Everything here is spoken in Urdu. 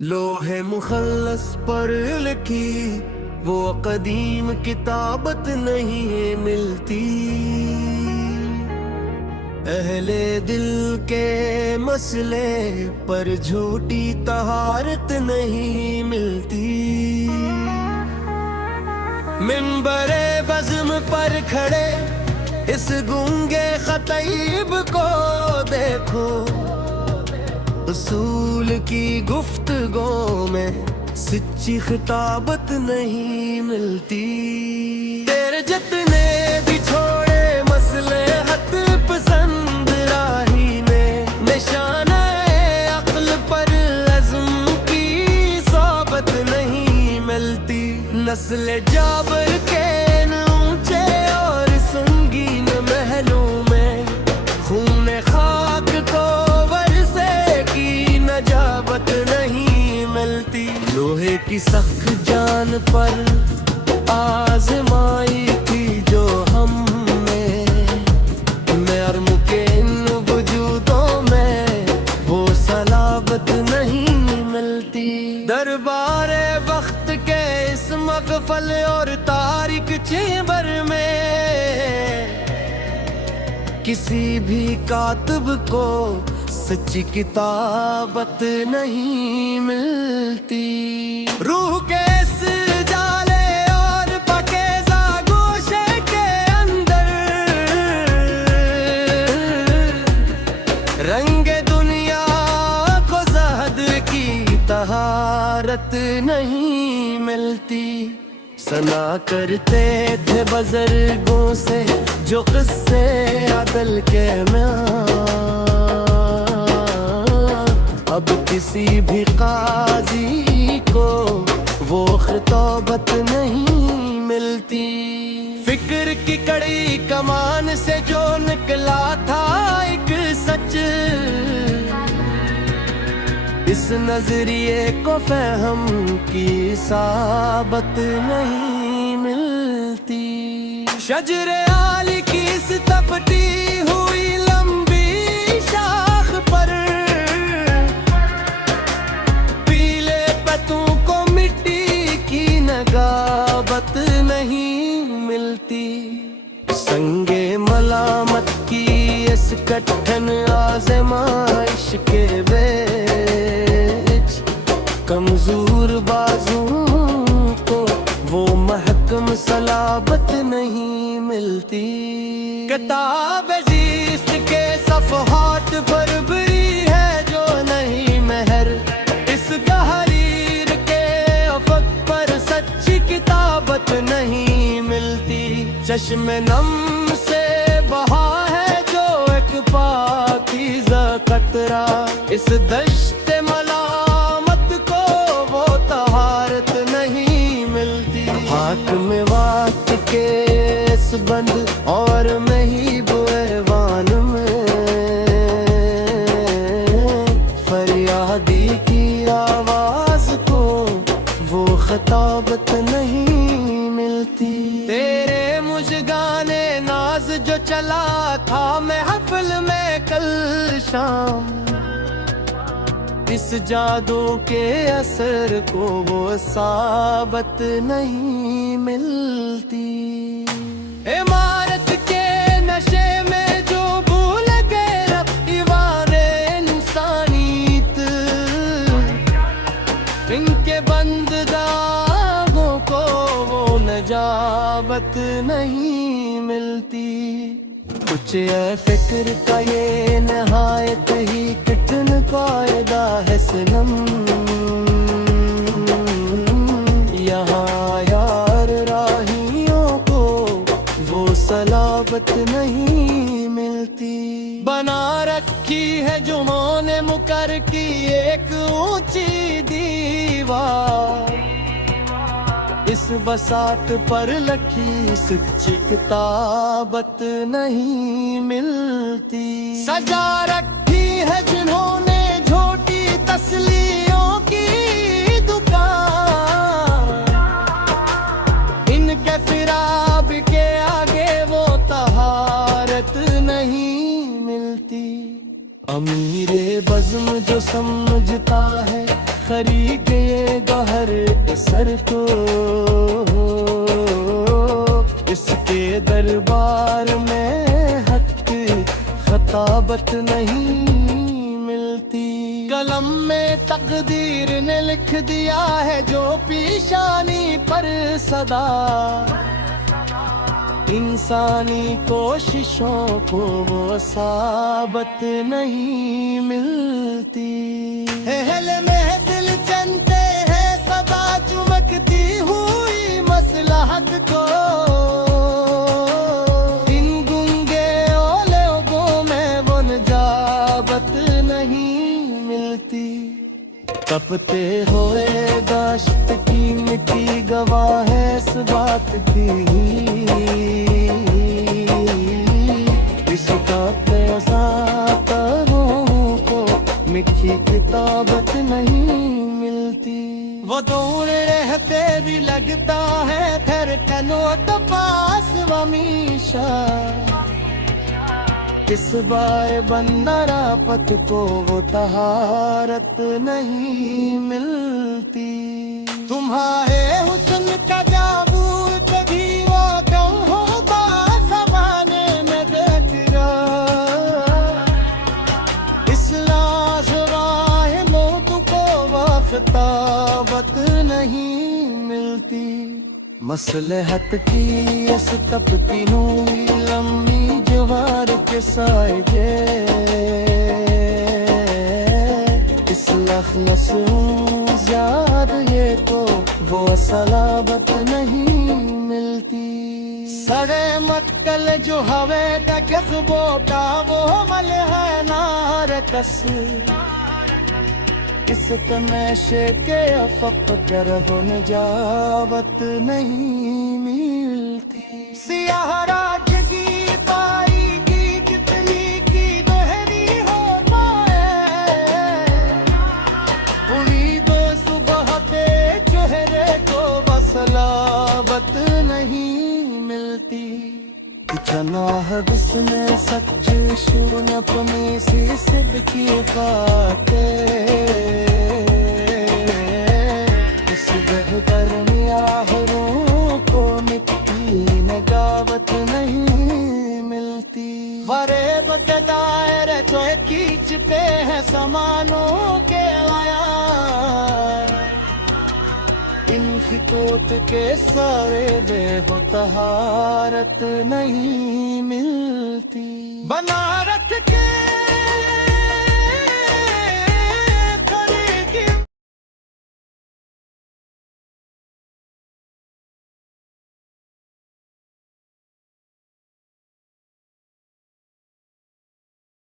لوہے مخلص پر لکھی وہ قدیم کتابت نہیں ملتی، اہل دل کے مسئلے پر جھوٹی طہارت نہیں ملتی۔ منبر بزم پر کھڑے اس گونگے خطیب کو دیکھو، اصول کی گفتگو میں سچی خطابت نہیں ملتی۔ تیرے جتنے بھی چھوڑے مسئلے حد پسند راہی میں، نشانہ عقل پر عزم کی صحبت نہیں ملتی۔ نسل جابر کے اونچے اور سنگین محلوں میں خون خاک کو نجابت نہیں ملتی۔ لوہے کی سخت جان پر آزمائی تھی جو ہم نے، مرم کے ان وجودوں میں وہ صلابت نہیں ملتی۔ دربار وقت کے اس مغفل اور تاریک چیمبر میں کسی بھی کاتب کو سچی کتابت نہیں ملتی۔ روح کے اس جالے اور پاکیزہ گوشے کے اندر رنگ دنیا کو زہد کی طہارت نہیں ملتی۔ سنا کرتے تھے بزرگوں سے جو قصے عدل کے اب کسی بھی قاضی کو وہ خطابت نہیں ملتی۔ فکر کی کڑی کمان سے جو نکلا تھا ایک سچ، اس نظریے کو فہم کی ثابت نہیں ملتی۔ شجر عالی کی اس تپتی ہوئی لمبی شاخ پر پیلے پتوں کو مٹی کی نگابت نہیں ملتی۔ سنگ ملامت کی اس کٹھن آزمائش کے بیچ کمزور بازوں کو وہ محکم صلابت نہیں ملتی۔ کتاب زیست کے صفحات پر بری ہے جو نہیں مہر، اس تحریر کے افق پر سچی کتابت نہیں ملتی۔ چشم نم سے بہا ہے جو ایک پاکیزہ قطرہ، اس دشت ملامت کو وہ طہارت نہیں ملتی۔ حاکم وقت کے اس بند اور مہیب ایوان میں فریادی کی آواز کو وہ خطابت نہیں ملتی۔ تیرے مژگان ناز جو چلا تھا محفل میں کل شام، اس جادو کے اثر کو وہ ثابت نہیں ملتی۔ عمارت کے نشے میں جو بھول گئے رب ایوان انسانیت، ان کے بند داغوں کو وہ نجابت نہیں ملتی۔ کچھ اے فکر کا یہ نہایت ہی کٹن قاعدہ ہے سنم، یہاں یار راہیوں کو وہ صلابت نہیں ملتی۔ بنا رکھی ہے جمعوں نے مکر کی ایک اونچی دیوار، اس بساط پر لکھی سچی کتابت نہیں ملتی۔ سجا رکھی ہے جنہوں نے جھوٹی تسلیوں کی دکان، ان کے فریب کے آگے وہ طہارت نہیں ملتی۔ امیر بزم جو سمجھتا ہے خرید یہ گوہر سر کو، اس کے دربار میں حق خطابت نہیں ملتی۔ قلم میں تقدیر نے لکھ دیا ہے جو پیشانی پر صدا، انسانی کوششوں کو وہ ثابت نہیں ملتی۔ اہل میں دل چنتے ہیں صدا چمکتی ہوئی مصلحت کو، ان گنگے لوگوں میں وہ نجابت نہیں ملتی۔ تپتے ہوئے داشت کی مٹی گواہ ہے اس بات کی، اس کا پیسوں کو میٹھی کتابت نہیں ملتی۔ وہ دور رہتے بھی لگتا ہے پھر ٹنو تپاس ومیشا، اس بائے بندرا پت کو وہ طہارت نہیں ملتی۔ تمہارے حسن کا جادو کبھی وہ کم ہوتا زمانے میں دیکھ رہا، اس لاجواہ موت کو وقتابت نہیں ملتی۔ مصلحت کی اس تپتی ہوئی لمبی جوار کے سائے اس لخلص زیاد یہ تو وہ صلابت نہیں ملتی۔ سڑے مٹکل جو ہوے تک بوٹا وہ مل ہے نارکس، اس تمیشے کے افق پر وہ نجابت نہیں ملتی۔ سیاہ راج کی پائی کی کتنی کی بہری ہو پائے، پوری دو صبح کے چہرے کو وصلابت نہیں ملتی۔ جناح بس میں سچ شون اپنی سی سب کی خاطر، اس بہتر آخروں کو مٹی نجابت نہیں ملتی۔ فریب کے دائرے تو کھینچتے ہیں سامانوں کے آیا، ان خطوط کے سارے بے ہو طہارت نہیں ملتی۔ بنا رکھ کے